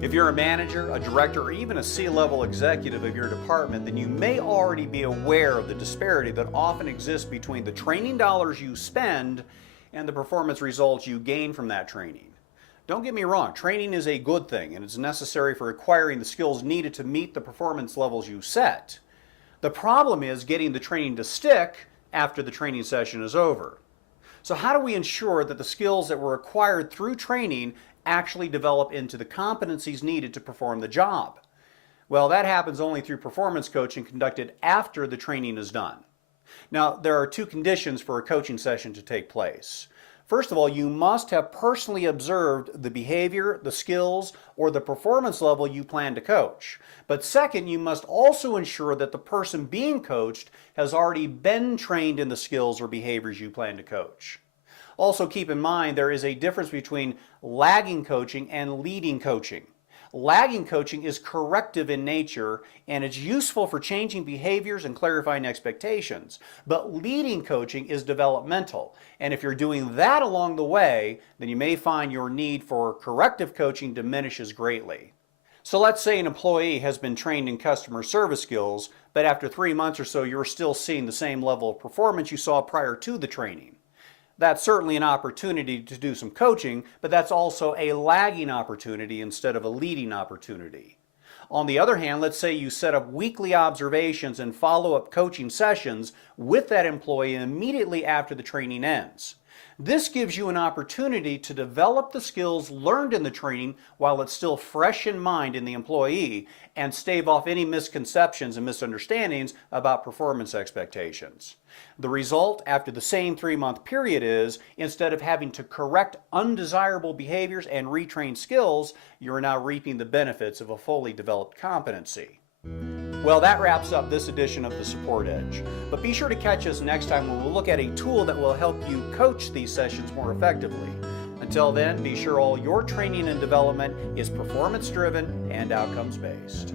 If you're a manager, a director, or even a C-level executive of your department, then you may already be aware of the disparity that often exists between the training dollars you spend and the performance results you gain from that training. Don't get me wrong, training is a good thing and it's necessary for acquiring the skills needed to meet the performance levels you set. The problem is getting the training to stick after the training session is over. So how do we ensure that the skills that were acquired through training actually develop into the competencies needed to perform the job? Well, that happens only through performance coaching conducted after the training is done. Now, there are two conditions for a coaching session to take place. First of all, you must have personally observed the behavior, the skills, or the performance level you plan to coach. But second, you must also ensure that the person being coached has already been trained in the skills or behaviors you plan to coach. Also keep in mind there is a difference between lagging coaching and leading coaching. Lagging coaching is corrective in nature and it's useful for changing behaviors and clarifying expectations. But leading coaching is developmental, and if you're doing that along the way, then you may find your need for corrective coaching diminishes greatly. So let's say an employee has been trained in customer service skills, but after 3 months or so you're still seeing the same level of performance you saw prior to the training. That's certainly an opportunity to do some coaching, but that's also a lagging opportunity instead of a leading opportunity. On the other hand, let's say you set up weekly observations and follow-up coaching sessions with that employee immediately after the training ends. This gives you an opportunity to develop the skills learned in the training while it's still fresh in mind in the employee and stave off any misconceptions and misunderstandings about performance expectations. The result after the same 3-month period is, instead of having to correct undesirable behaviors and retrain skills, you're now reaping the benefits of a fully developed competency. Well, that wraps up this edition of the Support Edge. But be sure to catch us next time when we'll look at a tool that will help you coach these sessions more effectively. Until then, be sure all your training and development is performance-driven and outcomes-based.